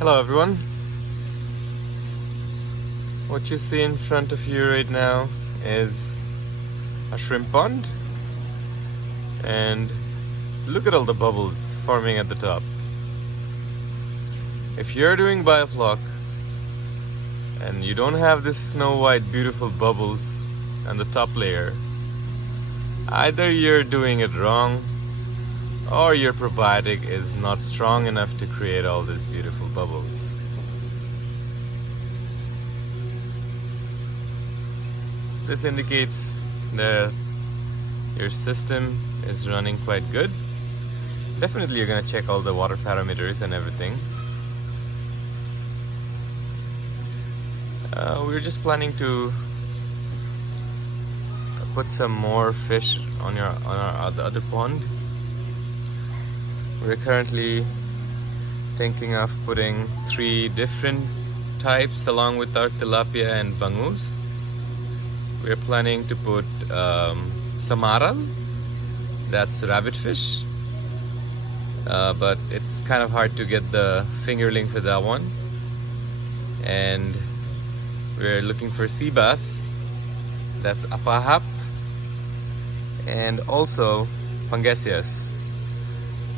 Hello everyone. What you see in front of you right now is a shrimp pond, and look at all the bubbles forming at the top. If you're doing biofloc and you don't have this snow white beautiful bubbles on the top layer, either you're doing it wrong or your probiotic is not strong enough to create all these beautiful bubbles. This indicates that your system is running quite good. Definitely you're going to check all the water parameters and everything. We're just planning to put some more fish on our other pond. We're currently thinking of putting 3 different types along with our tilapia and bangus. We're planning to put samaral, that's rabbit fish, but it's kind of hard to get the fingerling for that one. And we're looking for sea bass, that's apahap, and also pangasius.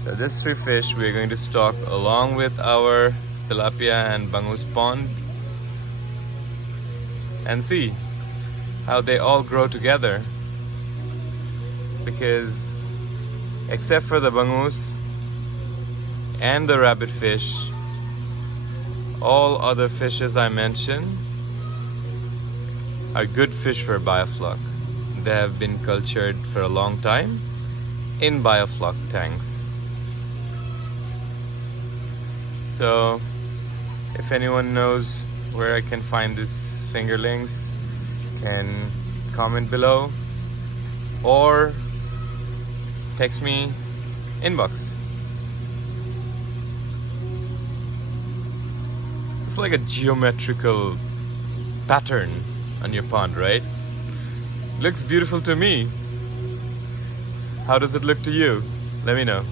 So these 3 fish we're going to stock along with our tilapia and bangus pond and see how they all grow together, because except for the bangus and the rabbit fish, all other fishes I mentioned are good fish for biofloc. They have been cultured for a long time in biofloc tanks. So if anyone knows where I can find these fingerlings, can comment below or text me inbox. It's like a geometrical pattern on your pond, right? Looks beautiful to me. How does it look to you? Let me know.